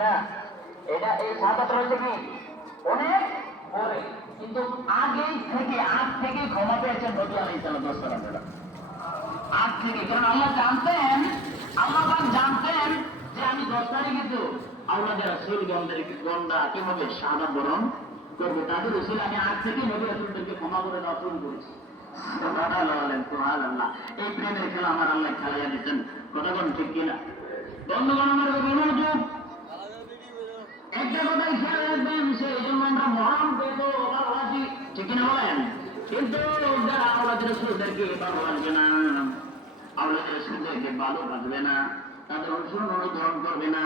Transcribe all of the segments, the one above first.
না, এটা এই শাহাদাত রয়েছে কি? অনেক পরে, কিন্তু আগেই থেকে, আগ থেকে ক্ষমা পেয়েছেন নবী আলাইহিস সালাম আগ থেকে কারণ আল্লাহ জানতেন আল্লাহ জানতেন যে আমি দশ তারিখে তো আল্লাহ রসুল গন্ধের গন্ডা কীভাবে সাদা বরণ করব, তাদের রসুল আমি আগ থেকে নবী রসুলদেরকে ক্ষমা করে দেওয়া শুরু করেছি। এই প্রেমের খেলা আমার আল্লাহ খেলাইয়া দিচ্ছেন কোন ঠিক কিনা? বন্ধুগণ, আমার মনোযোগ জন্য আমরা মহান ঠিক কিনা বলেন কিন্তু যারা আল্লাহ রসুলদেরকে ভালোবাসবে না আল্লাহ রসুলদেরকে ভালোবাসবে না তাদের অনুসরণ অনুকরণ করবে না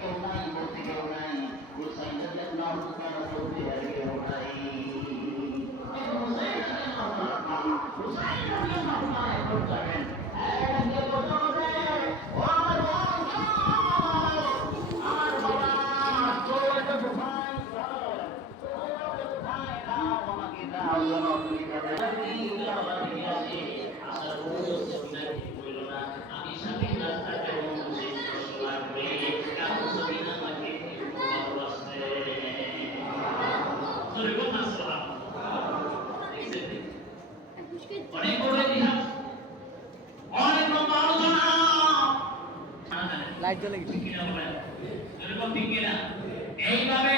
কেউ নাই বলতে কেউ নাই লাইট জ্বলে গেছে। এইভাবে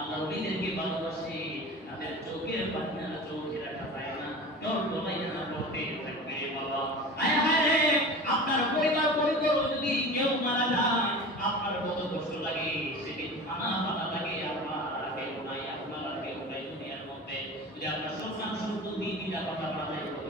আল্লাহ ভালোবাসে, তাদের চোখের পানি না চোখে রাখা না। জল জমাইয়া না পড়তে থাকবে, বাবা। হায় হায় রে আপনার পরিবার পরিবার যদি কেউ মারা যায়, আপনার কত কষ্ট লাগে। সেদিন খানা পাতা লাগে, আপনার কেউ নাই, আপনার কেউ নাই দুনিয়ার মধ্যে। যদি আপনার সন্তান তিনটা কথা বলা যায়